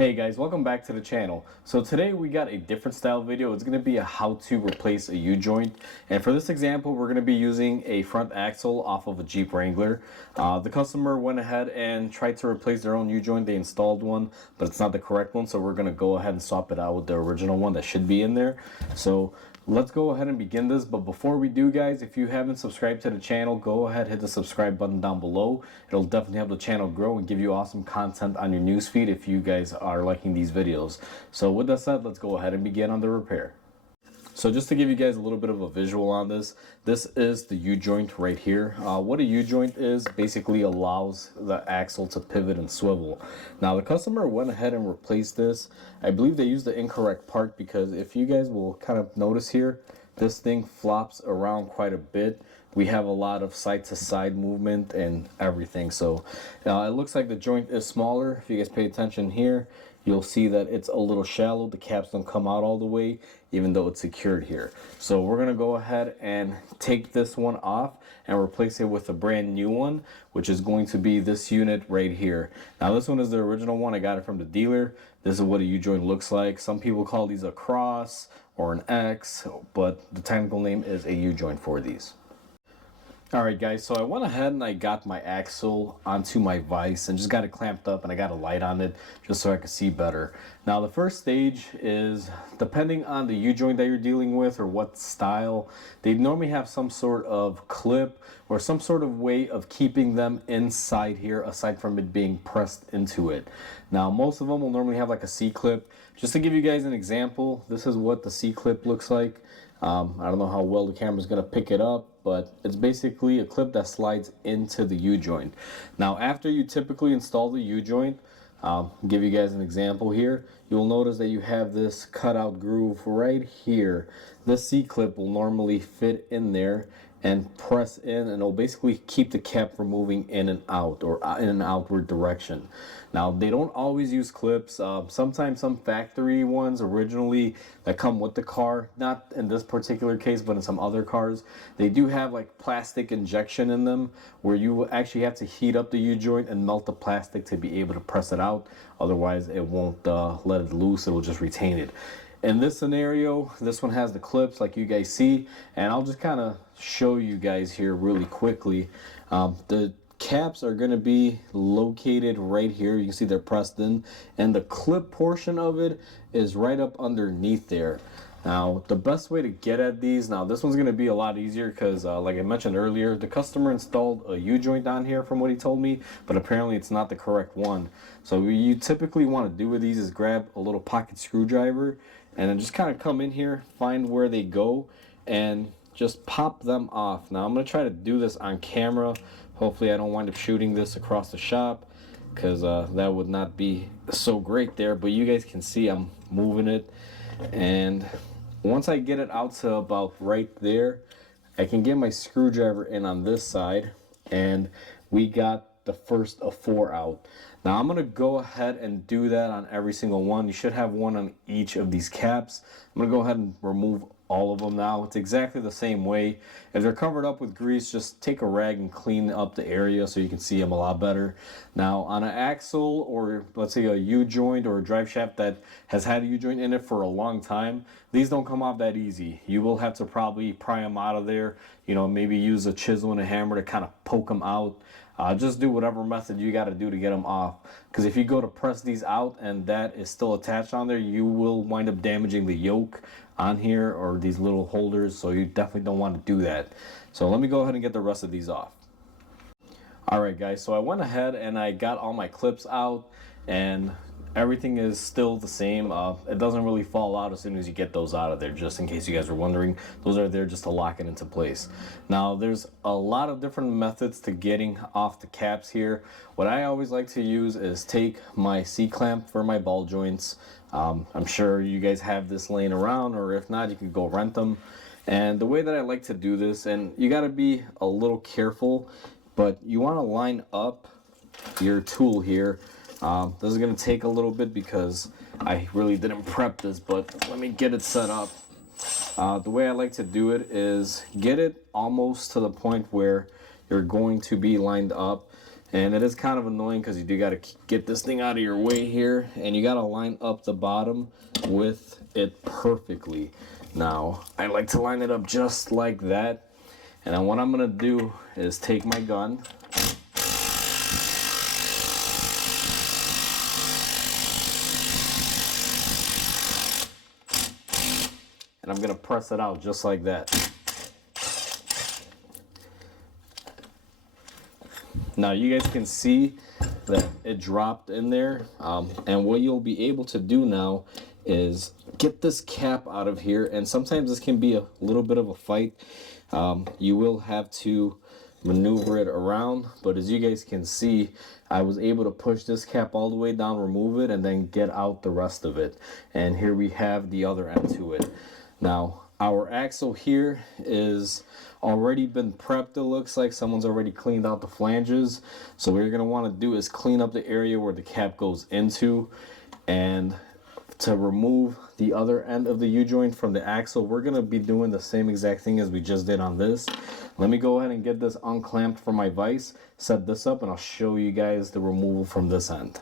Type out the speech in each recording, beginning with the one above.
Hey guys, welcome back to the channel. So today we got a different style video. It's going to be a how to replace a U-joint. And for this example, we're going to be using a front axle off of a Jeep Wrangler. The customer went ahead and tried to replace their own U-joint. They installed one, but it's not the correct one. So we're going to go ahead and swap it out with the original one that should be in there. So let's go ahead and begin this. But before we do, guys, if you haven't subscribed to the channel, go ahead, hit the subscribe button down below. It'll definitely help the channel grow and give you awesome content on your newsfeed if you guys are liking these videos. So with that said, let's go ahead and begin on the repair. So just to give you guys a little bit of a visual on this, this is the U-joint right here. What a U-joint is basically allows the axle to pivot and swivel. Now the customer went ahead and replaced this. I believe they used the incorrect part, because if you guys will kind of notice here, this thing flops around quite a bit. We have a lot of side to side movement and everything. So it looks like the joint is smaller. If you guys pay attention here, you'll see that it's a little shallow. The caps don't come out all the way, even though it's secured here. So we're gonna go ahead and take this one off and replace it with a brand new one, which is going to be this unit right here. Now this one is the original one. I got it from the dealer. This is what a U-joint looks like. Some people call these a cross or an X, but the technical name is a U-joint for these. Alright guys, so I went ahead and I got my axle onto my vise and just got it clamped up, and I got a light on it just so I could see better. Now the first stage is, depending on the U-joint that you're dealing with or what style, they normally have some sort of clip or some sort of way of keeping them inside here aside from it being pressed into it. Now most of them will normally have like a C-clip. Just to give you guys an example, this is what the C-clip looks like. I don't know how well the camera's going to pick it up, but it's basically a clip that slides into the U-joint. Now after you typically install the U-joint, give you guys an example here, you'll notice that you have this cutout groove right here. This C-clip will normally fit in there and press in, and it'll basically keep the cap from moving in and out, or in an outward direction. Now they don't always use clips. Sometimes some factory ones originally that come with the car, not in this particular case but in some other cars, they do have like plastic injection in them where you actually have to heat up the U-joint and melt the plastic to be able to press it out. Otherwise it won't let it loose, it will just retain it. In this scenario, this one has the clips like you guys see, and I'll just kind of show you guys here really quickly. The caps are going to be located right here. You can see they're pressed in, and the clip portion of it is right up underneath there. Now the best way to get at these, now this one's going to be a lot easier because like I mentioned earlier, the customer installed a U-joint on here from what he told me, but apparently it's not the correct one. So what you typically want to do with these is grab a little pocket screwdriver and then just kind of come in here, find where they go, and just pop them off. Now I'm going to try to do this on camera. Hopefully I don't wind up shooting this across the shop, because that would not be so great there, but you guys can see I'm moving it. And once I get it out to about right there, I can get my screwdriver in on this side, and we got the first of 4 out. Now I'm going to go ahead and do that on every single one. You should have one on each of these caps. I'm going to go ahead and remove all of them now. It's exactly the same way. If they're covered up with grease, just take a rag and clean up the area so you can see them a lot better. Now on an axle, or let's say a U-joint or a drive shaft that has had a U-joint in it for a long time, these don't come off that easy. You will have to probably pry them out of there, you know, maybe use a chisel and a hammer to kind of poke them out. Just do whatever method you got to do to get them off, because if you go to press these out and that is still attached on there, you will wind up damaging the yoke on here or these little holders, so you definitely don't want to do that. So let me go ahead and get the rest of these off. Alright guys, so I went ahead and I got all my clips out, and everything is still the same. It doesn't really fall out as soon as you get those out of there, just in case you guys were wondering. Those are there just to lock it into place. Now there's a lot of different methods to getting off the caps here. What I always like to use is take my C-clamp for my ball joints. I'm sure you guys have this laying around, or if not, you can go rent them. And the way that I like to do this, and you got to be a little careful, but you want to line up your tool here. This is going to take a little bit because I really didn't prep this, but let me get it set up. The way I like to do it is get it almost to the point where you're going to be lined up, And it is kind of annoying because you do got to get this thing out of your way here, and you got to line up the bottom with it perfectly. Now, I like to line it up just like that. And then what I'm going to do is take my gun. And I'm going to press it out just like that. Now you guys can see that it dropped in there, and what you'll be able to do now is get this cap out of here, and sometimes this can be a little bit of a fight. You will have to maneuver it around, but as you guys can see, I was able to push this cap all the way down, remove it, and then get out the rest of it. And here we have the other end to it. Now our axle here is already been prepped. It looks like someone's already cleaned out the flanges. So what you're going to want to do is clean up the area where the cap goes into, and to remove the other end of the U-joint from the axle, we're going to be doing the same exact thing as we just did on this. Let me go ahead and get this unclamped from my vise, set this up, and I'll show you guys the removal from this end.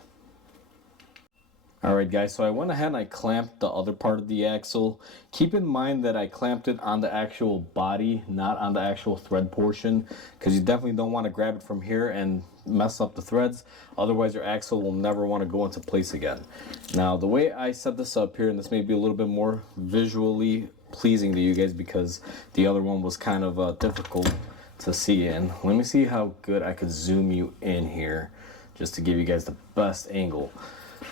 Alright guys, so I went ahead and I clamped the other part of the axle. Keep in mind that I clamped it on the actual body, not on the actual thread portion, because you definitely don't want to grab it from here and mess up the threads. Otherwise your axle will never want to go into place again. Now the way I set this up here, and this may be a little bit more visually pleasing to you guys because the other one was kind of difficult to see in. Let me see how good I could zoom you in here just to give you guys the best angle.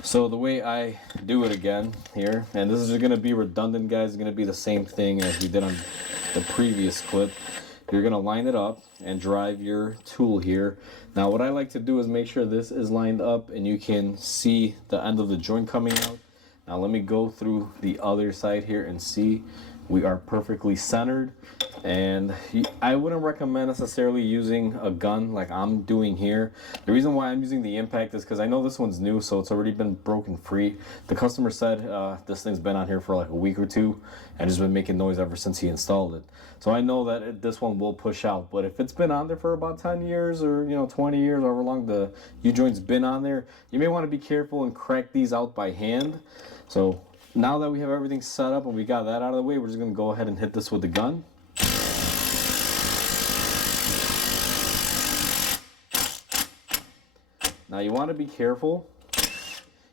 So the way I do it again here, and this is going to be redundant guys, it's going to be the same thing as we did on the previous clip. You're going to line it up and drive your tool here. Now what I like to do is make sure this is lined up and you can see the end of the joint coming out. Now let me go through the other side here and see we are perfectly centered. And I wouldn't recommend necessarily using a gun like I'm doing here. The reason why I'm using the Impact is because I know this one's new, so it's already been broken free. The customer said this thing's been on here for like a week or two and just been making noise ever since he installed it. So I know that this one will push out, but if it's been on there for about 10 years or 20 years, however long the U-joint's been on there, you may want to be careful and crack these out by hand. So now that we have everything set up and we got that out of the way, we're just going to go ahead and hit this with the gun. Now you want to be careful.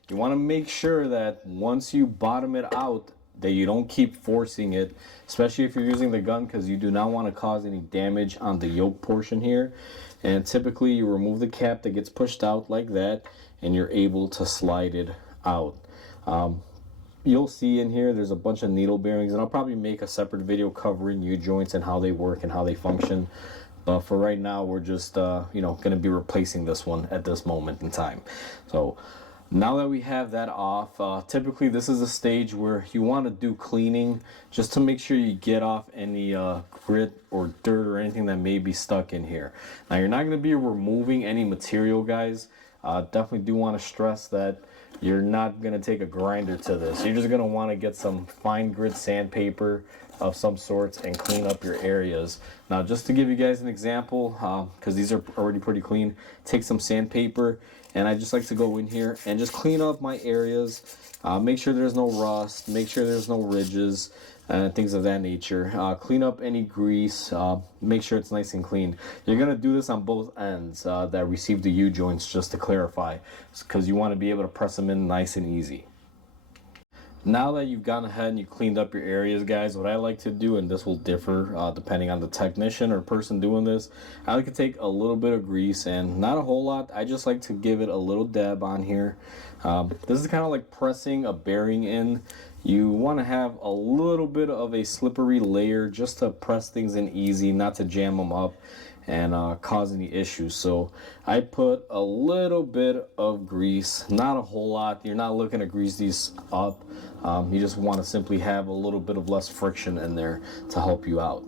You want to make sure that once you bottom it out that you don't keep forcing it, especially if you're using the gun, because you do not want to cause any damage on the yoke portion here. And typically you remove the cap that gets pushed out like that and you're able to slide it out. You'll see in here there's a bunch of needle bearings, and I'll probably make a separate video covering U-joints and how they work and how they function. But for right now, we're just going to be replacing this one at this moment in time. So now that we have that off, typically this is a stage where you want to do cleaning just to make sure you get off any grit or dirt or anything that may be stuck in here. Now you're not going to be removing any material, guys. Definitely do want to stress that you're not going to take a grinder to this. You're just going to want to get some fine grit sandpaper of some sorts and clean up your areas. Now just to give you guys an example, because these are already pretty clean, take some sandpaper and I just like to go in here and just clean up my areas. Make sure there's no rust, make sure there's no ridges and things of that nature. Clean up any grease, make sure it's nice and clean. You're going to do this on both ends that receive the U-joints, just to clarify, because you want to be able to press them in nice and easy. Now that you've gone ahead and you cleaned up your areas, guys, what I like to do, and this will differ depending on the technician or person doing this, I like to take a little bit of grease, and not a whole lot. I just like to give it a little dab on here. This is kind of like pressing a bearing in. You want to have a little bit of a slippery layer just to press things in easy, not to jam them up and cause any issues. So I put a little bit of grease, not a whole lot. You're not looking to grease these up. You just want to simply have a little bit of less friction in there to help you out.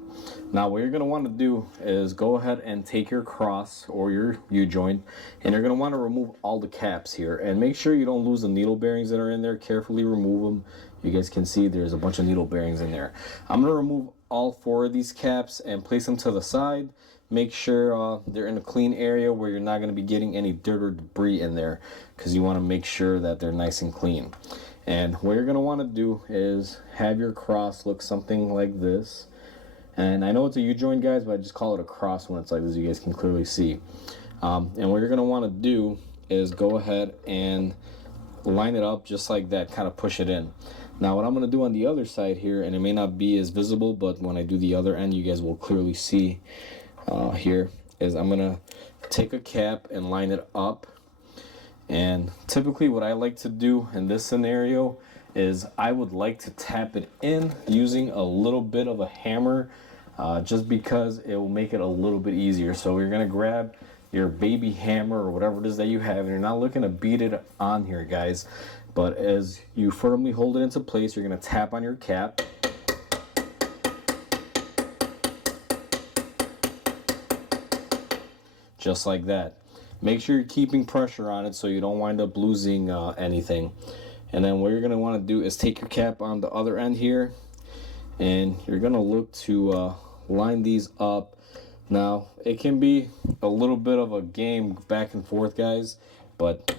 Now what you're going to want to do is go ahead and take your cross or your U-joint, and you're going to want to remove all the caps here, and make sure you don't lose the needle bearings that are in there. Carefully remove them. You guys can see there's a bunch of needle bearings in there. I'm going to remove all 4 of these caps and place them to the side. make sure they're in a clean area where you're not going to be getting any dirt or debris in there, because you want to make sure that they're nice and clean. And what you're going to want to do is have your cross look something like this. And I know it's a U-joint, guys, but I just call it a cross when it's like this, you guys can clearly see. And what you're going to want to do is go ahead and line it up just like that, kind of push it in. Now what I'm going to do on the other side here, and it may not be as visible, but when I do the other end you guys will clearly see here, is I'm going to take a cap and line it up. And typically what I like to do in this scenario is I would like to tap it in using a little bit of a hammer, just because it will make it a little bit easier. So you're going to grab your baby hammer or whatever it is that you have, and you're not looking to beat it on here, guys, but as you firmly hold it into place, you're going to tap on your cap. Just like that. Make sure you're keeping pressure on it so you don't wind up losing anything. And then what you're going to want to do is take your cap on the other end here, and you're going to look to line these up. Now it can be a little bit of a game back and forth, guys, but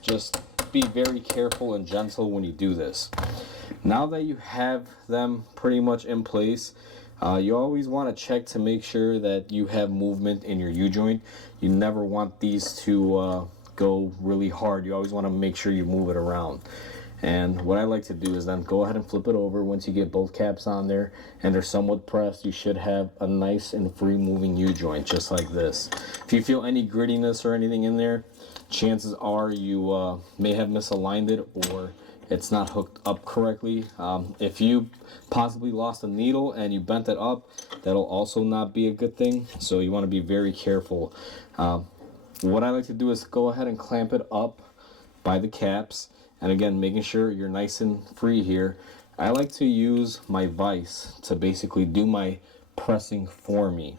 just be very careful and gentle when you do this. Now that you have them pretty much in place, you always want to check to make sure that you have movement in your U-joint. You never want these to go really hard. You always want to make sure you move it around. And what I like to do is then go ahead and flip it over. Once you get both caps on there and they're somewhat pressed, you should have a nice and free moving U-joint just like this. If you feel any grittiness or anything in there, chances are you may have misaligned it, or it's not hooked up correctly. If you possibly lost a needle and you bent it up, that'll also not be a good thing. So you want to be very careful. What I like to do is go ahead and clamp it up by the caps. And again, making sure you're nice and free here. I like to use my vise to basically do my pressing for me.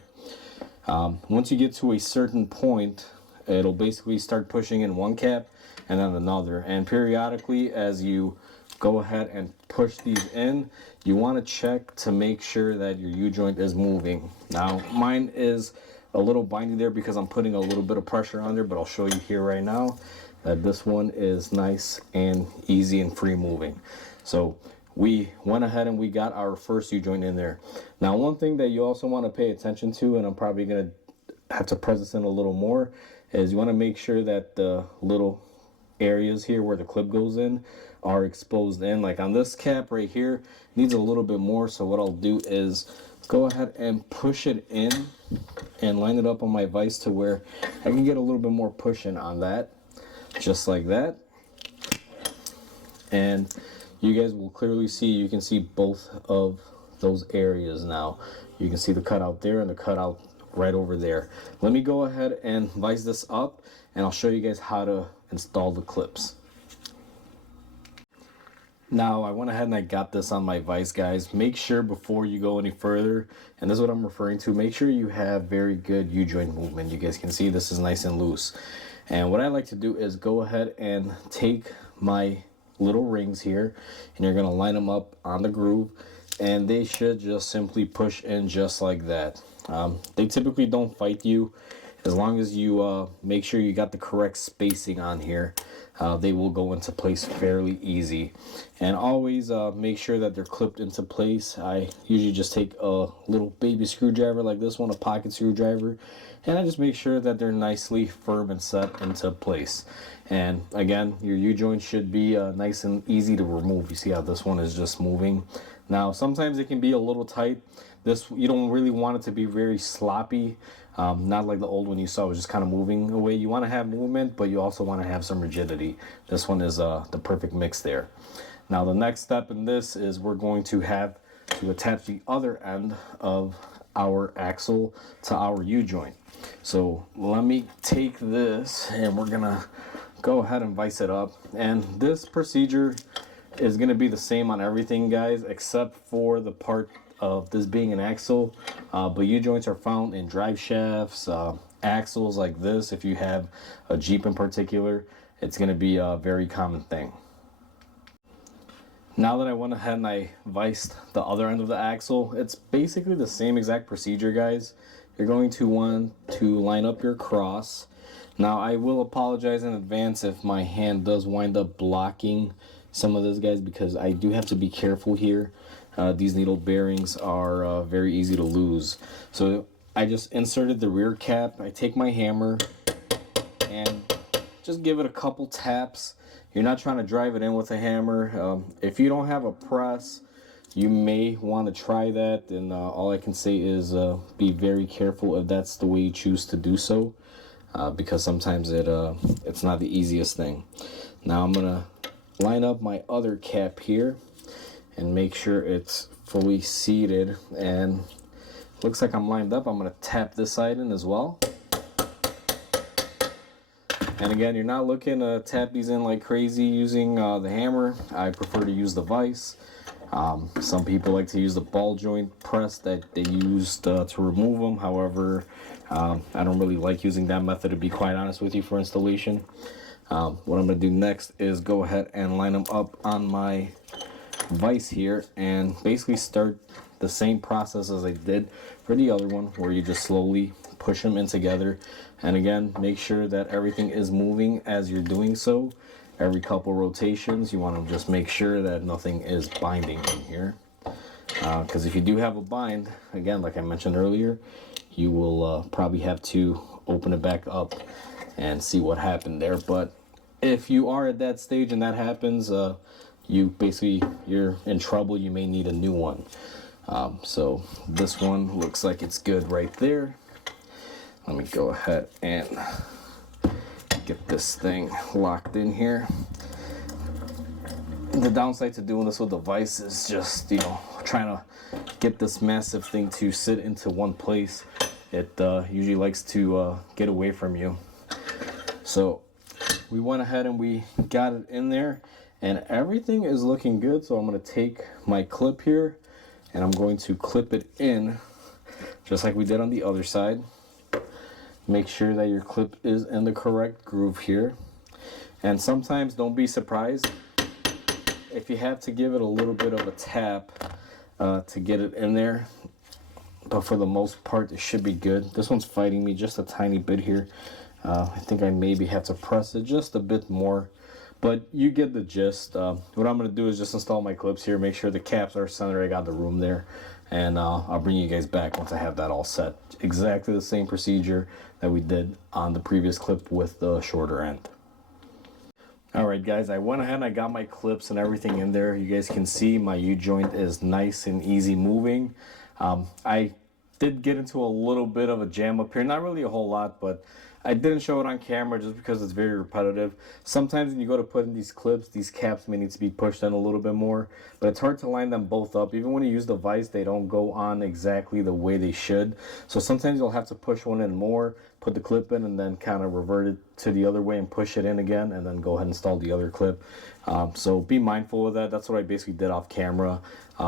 Once you get to a certain point, it'll basically start pushing in one cap and then another. And periodically, as you go ahead and push these in, you want to check to make sure that your U-joint is moving. Now, mine is a little bindy there because I'm putting a little bit of pressure on there, but I'll show you here right now that this one is nice and easy and free moving. So we went ahead and we got our first U-joint in there. Now one thing that you also want to pay attention to, and I'm probably going to have to press this in a little more, is you want to make sure that the little areas here where the clip goes in are exposed in. Like on this cap right here, needs a little bit more. So what I'll do is go ahead and push it in and line it up on my vise to where I can get a little bit more pushing on that. Just like that. And you guys will clearly see, you can see both of those areas now. You can see the cutout there and the cutout right over there. Let me go ahead and vise this up and I'll show you guys how to install the clips. Now I went ahead and I got this on my vise, guys. Make sure before you go any further, and this is what I'm referring to, make sure you have very good U-joint movement. You guys can see this is nice and loose. And what I like to do is go ahead and take my little rings here, and you're going to line them up on the groove, and they should just simply push in just like that. They typically don't fight you. As long as you make sure you got the correct spacing on here, they will go into place fairly easy. And always make sure that they're clipped into place. I usually just take a little baby screwdriver like this one, a pocket screwdriver, and I just make sure that they're nicely firm and set into place. And again, your U-joint should be nice and easy to remove. You see how this one is just moving. Now sometimes it can be a little tight. This, you don't really want it to be very sloppy, not like the old one you saw was just kind of moving away. You want to have movement, but you also want to have some rigidity. This one is the perfect mix there. Now the next step in this is we're going to have to attach the other end of our axle to our U-joint. So let me take this and we're gonna go ahead and vise it up. And this procedure is gonna be the same on everything, guys, except for the part of this being an axle. But U-joints are found in drive shafts, axles like this. If you have a Jeep in particular, it's gonna be a very common thing. Now that I went ahead and I viced the other end of the axle, it's basically the same exact procedure, guys. you're going to want to line up your cross. Now I will apologize in advance if my hand does wind up blocking some of this, guys, because I do have to be careful here. These needle bearings are very easy to lose. So I just inserted the rear cap. I take my hammer and just give it a couple taps. You're not trying to drive it in with a hammer. If you don't have a press, you may want to try that, and all I can say is be very careful if that's the way you choose to do so, because sometimes it's not the easiest thing. Now I'm gonna line up my other cap here and make sure it's fully seated, and looks like I'm lined up. I'm gonna tap this side in as well. And again, you're not looking to tap these in like crazy using the hammer. I prefer to use the vise. Some people like to use the ball joint press that they used to remove them. However, I don't really like using that method, to be quite honest with you, for installation. What I'm going to do next is go ahead and line them up on my vise here and basically start the same process as I did for the other one, where you just slowly push them in together. And again, make sure that everything is moving as you're doing so. Every couple rotations, you want to just make sure that nothing is binding in here, because if you do have a bind, again, like I mentioned earlier, you will probably have to open it back up and see what happened there. But if you are at that stage and that happens, you're in trouble. You may need a new one. So this one looks like it's good right there. Let me go ahead and get this thing locked in here. The downside to doing this with the vise is just, trying to get this massive thing to sit into one place. It usually likes to get away from you. So we went ahead and we got it in there, and everything is looking good. So I'm going to take my clip here and I'm going to clip it in just like we did on the other side. Make sure that your clip is in the correct groove here. And sometimes don't be surprised if you have to give it a little bit of a tap to get it in there. But for the most part, it should be good. This one's fighting me just a tiny bit here. I think I maybe have to press it just a bit more. But you get the gist. What I'm going to do is just install my clips here, make sure the caps are centered. I got the room there. And I'll bring you guys back once I have that all set. Exactly the same procedure that we did on the previous clip with the shorter end. Alright guys, I went ahead and I got my clips and everything in there. You guys can see my U-joint is nice and easy moving. I did get into a little bit of a jam up here. Not really a whole lot, but I didn't show it on camera just because it's very repetitive. Sometimes when you go to put in these clips, these caps may need to be pushed in a little bit more, but it's hard to line them both up. Even when you use the vise, they don't go on exactly the way they should. So sometimes you'll have to push one in more, put the clip in, and then kind of revert it to the other way and push it in again, and then go ahead and install the other clip. So be mindful of that. That's what I basically did off camera.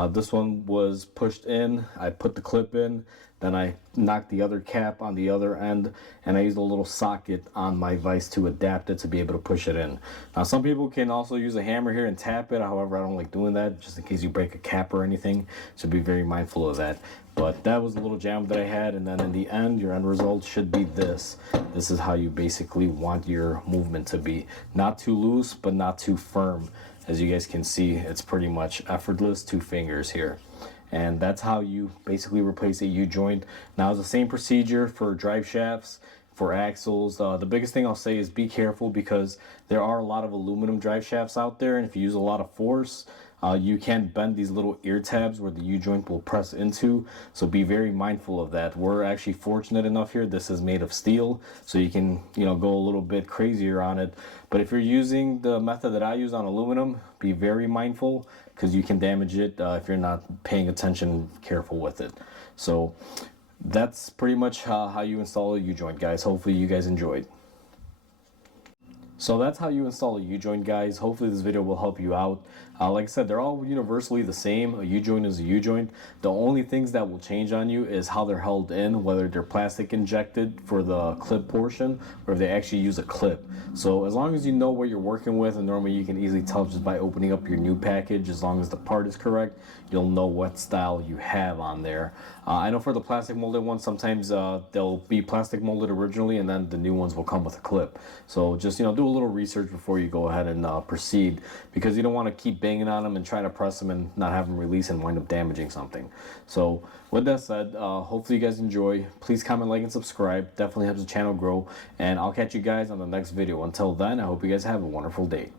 This one was pushed in, I put the clip in, then I knocked the other cap on the other end, and I used a little socket on my vise to adapt it to be able to push it in. Now some people can also use a hammer here and tap it. However, I don't like doing that just in case you break a cap or anything, so be very mindful of that. But that was a little jam that I had, and then in the end, your end result should be this. This is how you basically want your movement to be. Not too loose, but not too firm. As you guys can see, it's pretty much effortless, 2 fingers here. And that's how you basically replace a U-joint. Now it's the same procedure for drive shafts, for axles. The biggest thing I'll say is be careful, because there are a lot of aluminum drive shafts out there, and if you use a lot of force, you can bend these little ear tabs where the U-joint will press into, so be very mindful of that. We're actually fortunate enough here, this is made of steel, so you can go a little bit crazier on it. But if you're using the method that I use on aluminum, be very mindful, because you can damage it if you're not paying attention, careful with it. So that's pretty much how you install a U-joint, guys. Hopefully you guys enjoyed. So that's how you install a U-joint, guys. Hopefully this video will help you out. Like I said, they're all universally the same. A U-joint is a U-joint. The only things that will change on you is how they're held in, whether they're plastic injected for the clip portion or if they actually use a clip. So as long as you know what you're working with, and normally you can easily tell just by opening up your new package, as long as the part is correct, you'll know what style you have on there. I know for the plastic molded ones, sometimes they'll be plastic molded originally, and then the new ones will come with a clip. So just do a little research before you go ahead and proceed, because you don't want to keep banging on them and trying to press them and not have them release and wind up damaging something. So with that said, hopefully you guys enjoy. Please comment, like, and subscribe. Definitely helps the channel grow, and I'll catch you guys on the next video. Until then, I hope you guys have a wonderful day.